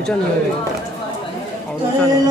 ऊंचा नहीं होगा और ऊंचा नहीं।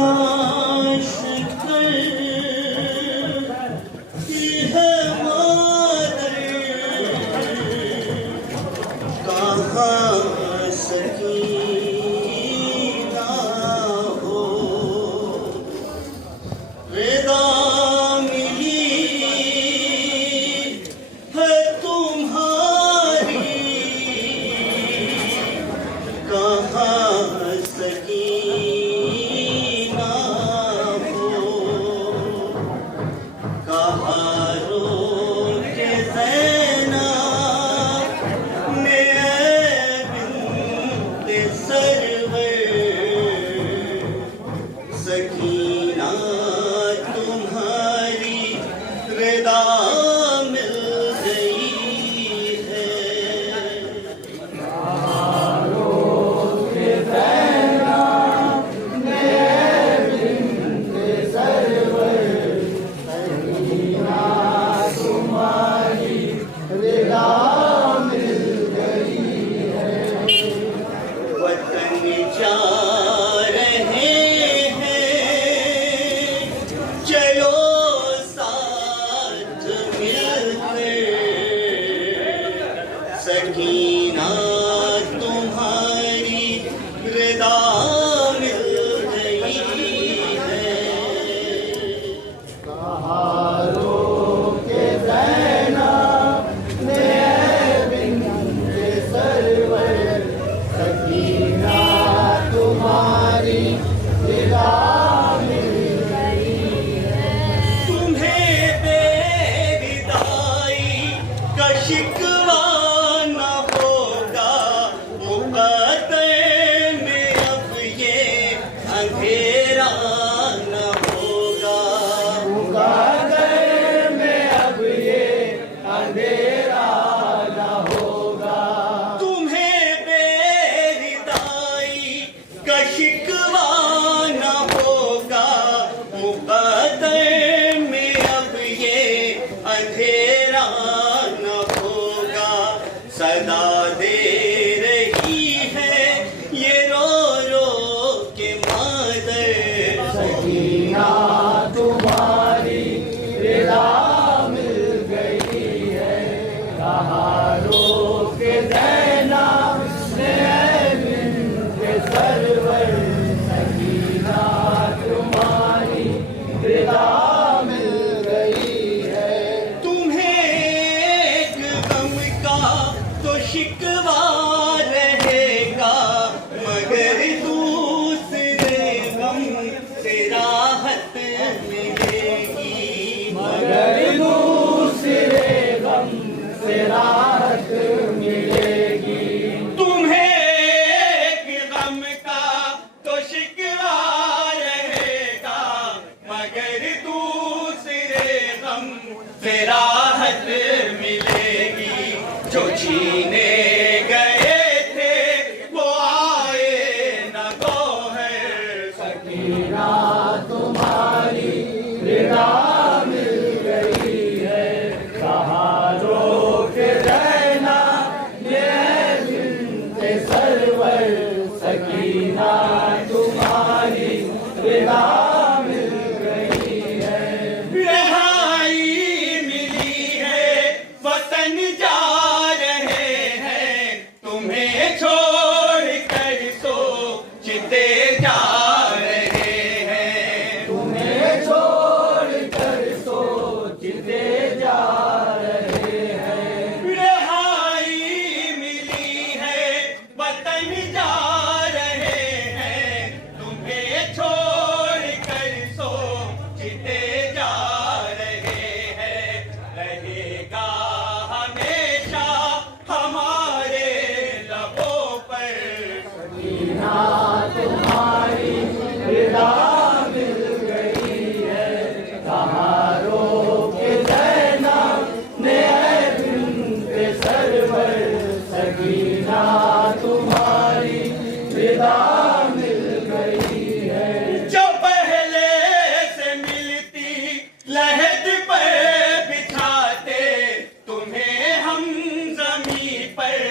पर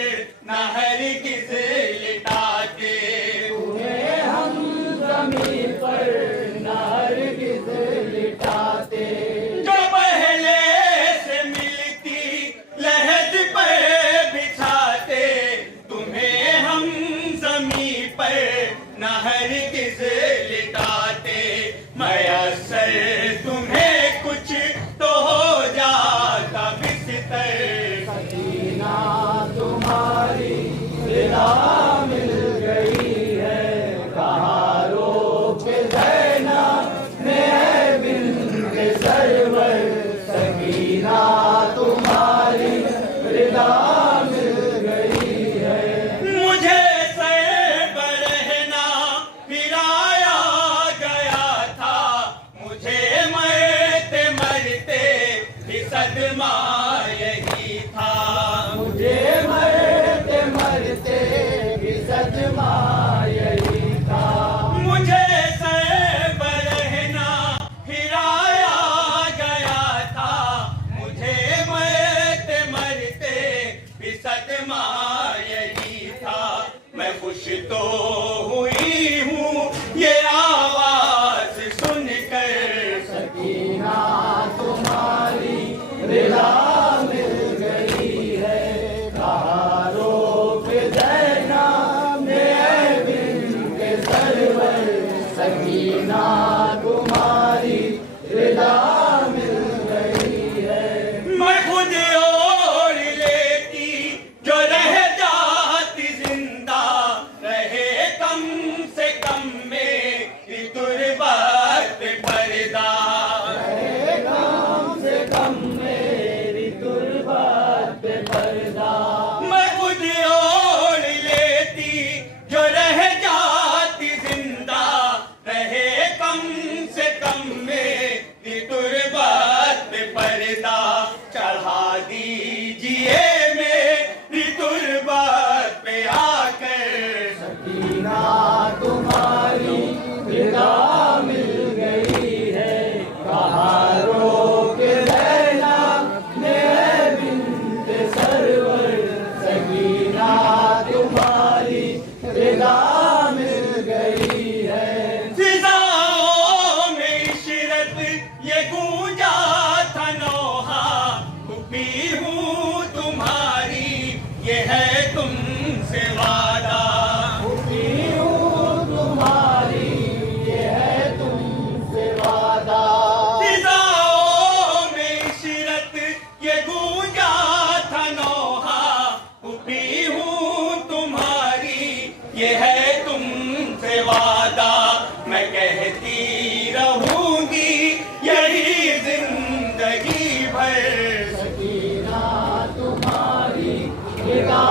न हरगिज़ लिटाते, तुम्हें हरगिज़ लिटाते, मयस्सर तुम्हें कुछ तो हो जाता बिस्तर। सकीना तुम्हारी रिदा मिल गई है, कहाँ रोके ज़ैनब ने बिन्ते सरवर। सकीना तुम्हारी रिदा मिल गई है। मुझे सर पर रहना फिराया गया था, मुझे मरते मरते भी सदमा यही था। मुझे मरते मरते भी सदमा यही था। मुझे सर पर रहना फिराया गया था, मुझे मरते मरते भी सदमा यही था। मैं खुश तो हुई हूँ ये आवाज सुनकर। सकीना तुम्हारी रिदा मिल गई है, कहाँ रोके ज़ैनब ने बिन्ते सरवर। सकीना तुम्हारी रिदा मिल गई है। मैं खुद ओढ़ लेती जो रह जाती जिंदा, रहे कम से कम मेरी तुरबत पर्दा। कम से कम मेरी तुरबत पे पर्दा। मैं खुद ओढ़ लेती जो रह जाती जिंदा, रहे कम से कम मेरी तुरबत पे पर्दा। चढ़ा दीजिए मेरी तुरबत पे आकर। सकीना तुम्हारी रिदा मिल गई है, कहाँ रोके ज़ैनब ने बिन्ते सरवर। सकीना तुम्हारी रिदा मिल गई है। फिजाओं में इशरत ये गूंजा था नौहा, पी हूँ तुम्हारी ये है तुमसे वादा। खुशी हूँ तुम्हारी ये है तुमसे वादा। फिजाओं में इशरत ये गूंजा था नौहा, पी हूँ तुम्हारी ये है तुमसे वादा। मैं कहती रहूंगी यही जिंदगी भर। सकीना तुम्हारी रिदा